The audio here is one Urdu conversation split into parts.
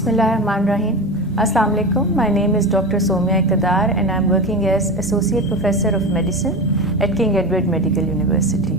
Bismillahirrahmanirrahim. Assalamu alaikum. My name is Dr. Somya Iqtidar and I'm working as Associate Professor of Medicine at King Edward Medical University.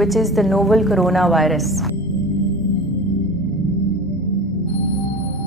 which is the novel corona virus.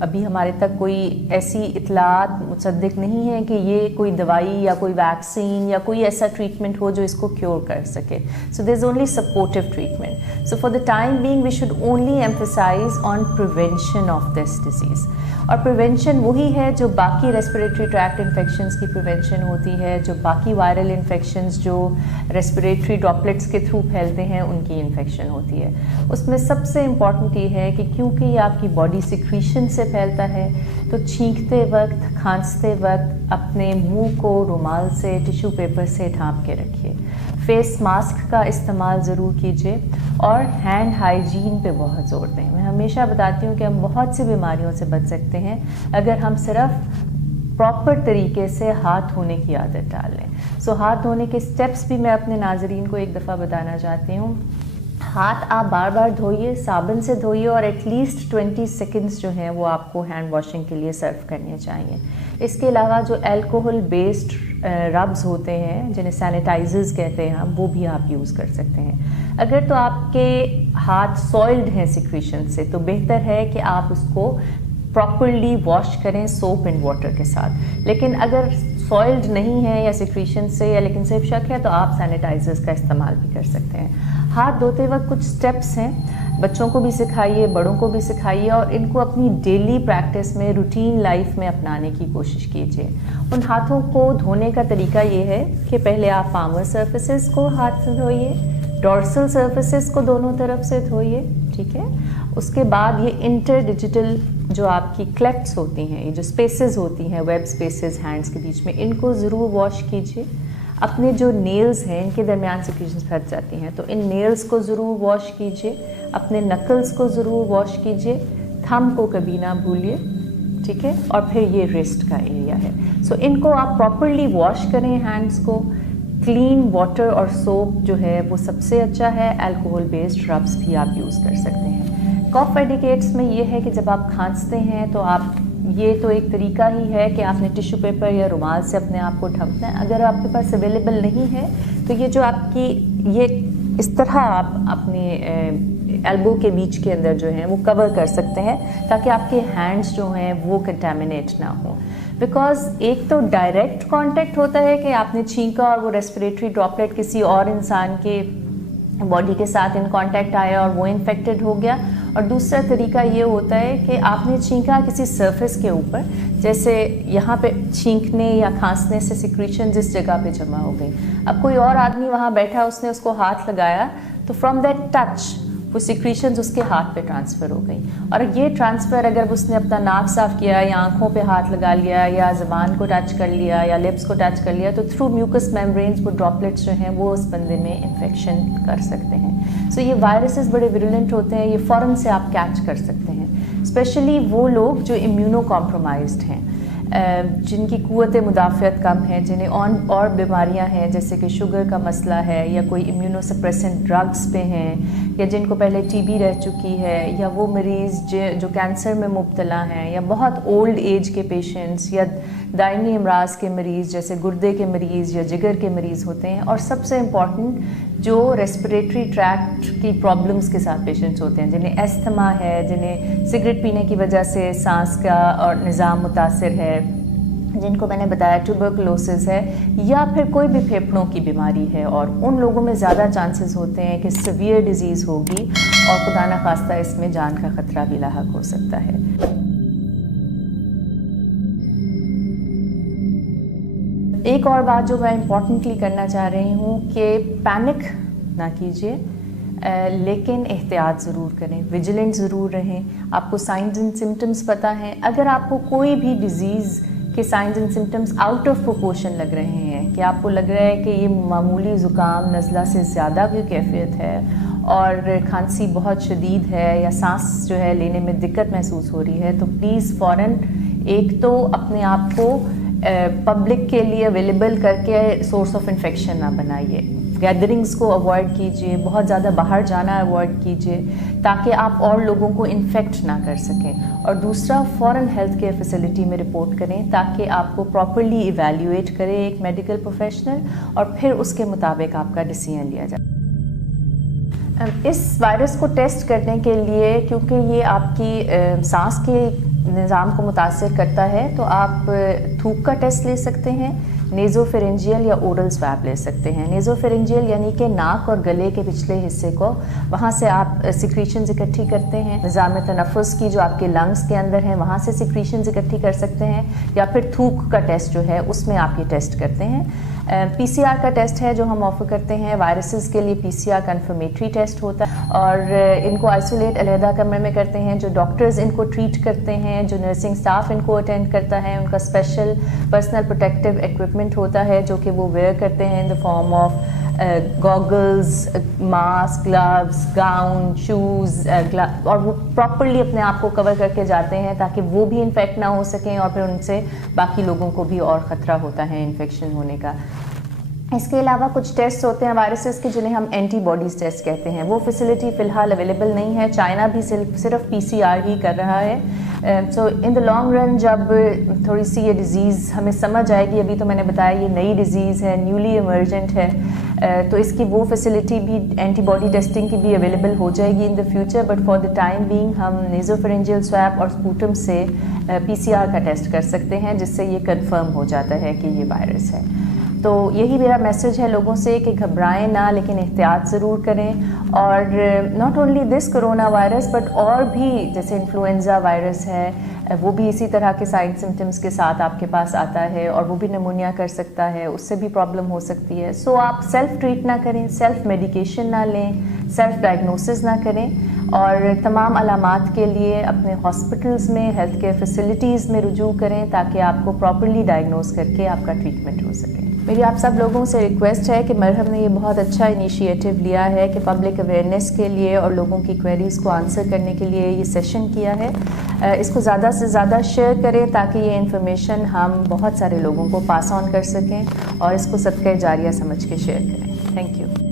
ابھی ہمارے تک کوئی ایسی اطلاعات مصدق نہیں ہیں کہ یہ کوئی دوائی یا کوئی ویکسین یا کوئی ایسا ٹریٹمنٹ ہو جو اس کو کیور کر سکے. So there is only supportive treatment. So for the time being we should only emphasise on prevention of this disease. اور پریونشن وہی ہے جو باقی ریسپریٹری ٹریکٹ انفیکشنز کی پریونشن ہوتی ہے, جو باقی وائرل انفیکشنز جو ریسپریٹری ڈراپلیٹس کے تھرو پھیلتے ہیں ان کی انفیکشن ہوتی ہے. اس میں سب سے امپورٹنٹ یہ ہے کہ کیونکہ یہ آپ کی باڈی سیکریشن سے پھیلتا ہے تو چھینکتے وقت, کھانستے وقت اپنے منہ کو رومال سے, ٹیشو پیپر سے ڈھانپ کے رکھیے. فیس ماسک کا استعمال ضرور کیجیے اور ہینڈ ہائیجین پہ بہت زور دیں. میں ہمیشہ بتاتی ہوں کہ ہم بہت سی بیماریوں سے بچ سکتے ہیں اگر ہم صرف پراپر طریقے سے ہاتھ دھونے کی عادت ڈال لیں. سو ہاتھ دھونے کے اسٹیپس بھی میں اپنے ناظرین کو ایک دفعہ بتانا چاہتی ہوں. ہاتھ آپ بار بار دھوئیے, صابن سے دھوئیے, اور ایٹ لیسٹ 20 سیکنڈس جو ہیں وہ آپ کو ہینڈ واشنگ کے لیے سرو کرنے چاہیے. اس کے علاوہ جو الکوہل بیسڈ ربز ہوتے ہیں جنہیں سینیٹائزرز کہتے ہیں ہم, وہ بھی آپ یوز کر سکتے ہیں. اگر تو آپ کے ہاتھ سوئلڈ ہیں سیکریشن سے تو بہتر ہے کہ آپ اس کو پراپرلی واش کریں سوپ اینڈ واٹر کے ساتھ. لیکن اگر سوئلڈ نہیں ہے یا سیکریشن سے یا لیکن صرف شک ہے تو آپ سینیٹائزرز کا استعمال بھی کر سکتے ہیں. ہاتھ دھوتے وقت کچھ سٹیپس ہیں, بچوں کو بھی سکھائیے, بڑوں کو بھی سکھائیے, اور ان کو اپنی ڈیلی پریکٹس میں, روٹین لائف میں اپنانے کی کوشش کیجیے. ان ہاتھوں کو دھونے کا طریقہ یہ ہے کہ پہلے آپ پامر سرفیسز کو ہاتھ سے دھوئیے, ڈورسل سرفیسز کو دونوں طرف سے دھوئیے, ٹھیک ہے. اس کے بعد یہ انٹر ڈیجیٹل جو آپ کی کلیفٹس ہوتی ہیں, یہ جو اسپیسز ہوتی ہیں, ویب اسپیسز ہینڈس کے بیچ میں, ان کو ضرور واش کیجیے. اپنے جو نیلز ہیں ان کے درمیان سیکریشنز پھنس جاتی ہیں تو ان نیلز کو ضرور واش کیجیے. اپنے نکلز کو ضرور واش کیجیے. تھم کو کبھی نہ بھولیے, ٹھیک ہے. اور پھر یہ ریسٹ کا ایریا ہے. سو ان کو آپ پراپرلی واش کریں ہینڈس کو. کلین واٹر اور سوپ جو ہے وہ سب سے اچھا ہے. الکوہل بیسڈ ربس بھی آپ یوز کر سکتے ہیں. کاف ایڈیکیٹس میں یہ ہے کہ جب آپ کھانستے ہیں تو آپ, یہ تو ایک طریقہ ہی ہے کہ آپ نے ٹیشو پیپر یا رومال سے اپنے آپ کو ڈھانپنا ہے. اگر آپ کے پاس اویلیبل نہیں ہے تو یہ جو آپ کی یہ اس طرح آپ اپنے ایلبو کے بیچ کے اندر جو ہیں وہ کور کر سکتے ہیں تاکہ آپ کے ہینڈس جو ہیں وہ کنٹامنیٹ نہ ہوں. بیکاز ایک تو ڈائریکٹ کانٹیکٹ ہوتا ہے کہ آپ نے چھینکا اور وہ ریسپریٹری ڈراپلیٹ کسی اور انسان کے باڈی کے ساتھ ان کانٹیکٹ آیا اور وہ انفیکٹڈ ہو گیا. اور دوسرا طریقہ یہ ہوتا ہے کہ آپ نے چھینکا کسی سرفیس کے اوپر, جیسے یہاں پہ چھینکنے یا کھانسنے سے سیکریشن جس جگہ پہ جمع ہو گئی, اب کوئی اور آدمی وہاں بیٹھا, اس نے اس کو ہاتھ لگایا تو فرام دیٹ ٹچ وہ سیکریشنز اس کے ہاتھ پہ ٹرانسفر ہو گئی. اور یہ ٹرانسفر اگر اس نے اپنا ناک صاف کیا یا آنکھوں پہ ہاتھ لگا لیا یا زبان کو ٹچ کر لیا یا لپس کو ٹچ کر لیا تو تھرو میوکس میمبرینز وہ ڈراپلیٹس جو ہیں وہ اس بندے میں انفیکشن کر سکتے ہیں. سو یہ وائرسز بڑے ویرولنٹ ہوتے ہیں, یہ فوراً سے آپ کیچ کر سکتے ہیں. اسپیشلی وہ لوگ جو امیونو کمپرومائزڈ ہیں, جن کی قوت مدافعت کم ہے, جنہیں اور بیماریاں ہیں جیسے کہ شوگر کا مسئلہ ہے یا کوئی امیونو سپریسنٹ ڈرگس پہ ہیں یا جن کو پہلے ٹی بی رہ چکی ہے یا وہ مریض جو کینسر میں مبتلا ہیں یا بہت اولڈ ایج کے پیشنٹس یا دائمی امراض کے مریض جیسے گردے کے مریض یا جگر کے مریض ہوتے ہیں. اور سب سے امپورٹنٹ جو ریسپریٹری ٹریکٹ کی پرابلمس کے ساتھ پیشنٹس ہوتے ہیں, جنہیں ایستھما ہے, جنہیں سگریٹ پینے کی وجہ سے سانس کا اور نظام متاثر ہے, جن کو میں نے بتایا ٹیوبرکلوسس ہے یا پھر کوئی بھی پھیپھڑوں کی بیماری ہے, اور ان لوگوں میں زیادہ چانسز ہوتے ہیں کہ سیویئر ڈیزیز ہوگی اور خدا نخواستہ اس میں جان کا خطرہ بھی لاحق ہو سکتا ہے. ایک اور بات جو میں امپورٹنٹلی کرنا چاہ رہی ہوں کہ پینک نہ کیجیے, لیکن احتیاط ضرور کریں, ویجیلنٹ ضرور رہیں. آپ کو سائنز اینڈ سمٹمز پتہ ہیں. اگر آپ کو کوئی بھی ڈیزیز کے signs and symptoms out of proportion لگ رہے ہیں, کہ آپ کو لگ رہا ہے کہ یہ معمولی زکام نزلہ سے زیادہ کوئی کیفیت ہے اور کھانسی بہت شدید ہے یا سانس جو ہے لینے میں دقت محسوس ہو رہی ہے, تو پلیز فوراً ایک تو اپنے آپ کو پبلک کے لیے اویلیبل کر کے سورس آف انفیکشن نہ بنائیے. گیدرنگس کو اوائڈ کیجیے, بہت زیادہ باہر جانا اوائڈ کیجیے تاکہ آپ اور لوگوں کو انفیکٹ نہ کر سکیں. اور دوسرا, فوراً ہیلتھ کیئر فیسلٹی میں رپورٹ کریں تاکہ آپ کو پراپرلی ایویلیویٹ کرے ایک میڈیکل پروفیشنل اور پھر اس کے مطابق آپ کا ڈیسیژن لیا جائے. اس وائرس کو ٹیسٹ کرنے کے لیے، کیونکہ یہ آپ کی سانس کے نظام کو متاثر کرتا ہے، تو آپ تھوک کا ٹیسٹ لے سکتے ہیں، نیزو فیرنجیل یا اورل سویب لے سکتے ہیں۔ نیزو فیرنجیل یعنی کہ ناک اور گلے کے پچھلے حصے کو، وہاں سے آپ سیکریشنز اکٹھی کرتے ہیں۔ نظام تنفس کی جو آپ کے لنگز کے اندر ہیں وہاں سے سیکریشنز اکٹھی کر سکتے ہیں، یا پھر تھوک کا ٹیسٹ جو ہے اس میں آپ یہ ٹیسٹ کرتے ہیں۔ پی سی آر کا ٹیسٹ ہے جو ہم آفر کرتے ہیں وائرسز کے لیے۔ پی سی آر کنفرمیٹری ٹیسٹ ہوتا ہے اور ان کو آئسولیٹ علیحدہ کمرے میں کرتے ہیں۔ جو ڈاکٹرز ان کو ٹریٹ کرتے ہیں، جو نرسنگ سٹاف ان کو اٹینڈ کرتا ہے، ان کا اسپیشل پرسنل پروٹیکٹیو ایکوپمنٹ ہوتا ہے جو کہ وہ ویئر کرتے ہیں in the form of goggles, mask, gloves, gown, shoes, اور وہ پراپرلی اپنے آپ کو کور کر کے جاتے ہیں تاکہ وہ بھی انفیکٹ نہ ہو سکیں اور پھر ان سے باقی لوگوں کو بھی اور خطرہ ہوتا ہے انفیکشن ہونے کا۔ اس کے علاوہ کچھ ٹیسٹ ہوتے ہیں وائرسز کے جنہیں ہم اینٹی باڈیز ٹیسٹ کہتے ہیں۔ وہ فیسلٹی فی الحال اویلیبل نہیں ہے، چائنا بھی صرف پی سی آر ہی کر رہا ہے۔ سو ان دا لانگ رن جب تھوڑی سی یہ ڈیزیز ہمیں سمجھ آئے گی، ابھی تو میں نے بتایا یہ نئی ڈیزیز ہے، نیولی ایمرجنٹ ہے، تو اس کی وہ فیسلٹی بھی اینٹی باڈی ٹیسٹنگ کی بھی اویلیبل ہو جائے گی in the future, but for the time being ہم نیزوفیرنجیل سویب اور سپوٹم سے پی سی آر کا ٹیسٹ کر سکتے ہیں، جس سے یہ کنفرم ہو جاتا ہے کہ یہ وائرس ہے۔ تو یہی میرا میسج ہے لوگوں سے کہ گھبرائیں نہ، لیکن احتیاط ضرور کریں، اور not only this corona virus but اور بھی جیسے انفلوئنزا وائرس ہے، وہ بھی اسی طرح کے سائن سمٹمز کے ساتھ آپ کے پاس آتا ہے اور وہ بھی نمونیا کر سکتا ہے، اس سے بھی پرابلم ہو سکتی ہے۔ سو آپ سیلف ٹریٹ نہ کریں، سیلف میڈیکیشن نہ لیں، سیلف ڈائگنوسس نہ کریں، اور تمام علامات کے لیے اپنے ہاسپٹلز میں، ہیلتھ کیئر فیسلٹیز میں رجوع کریں تاکہ آپ کو پراپرلی ڈائگنوز کر کے آپ کا ٹریٹمنٹ ہو سکے۔ میری آپ سب لوگوں سے ریکویسٹ ہے کہ مرہم نے یہ بہت اچھا انیشیٹو لیا ہے کہ پبلک اویئرنیس کے لیے اور لوگوں کی کویریز کو آنسر کرنے کے لیے یہ سیشن کیا ہے۔ اس کو زیادہ سے زیادہ شیئر کریں تاکہ یہ انفارمیشن ہم بہت سارے لوگوں کو پاس آن کر سکیں، اور اس کو صدقہ جاریہ سمجھ کے شیئر کریں۔ Thank you.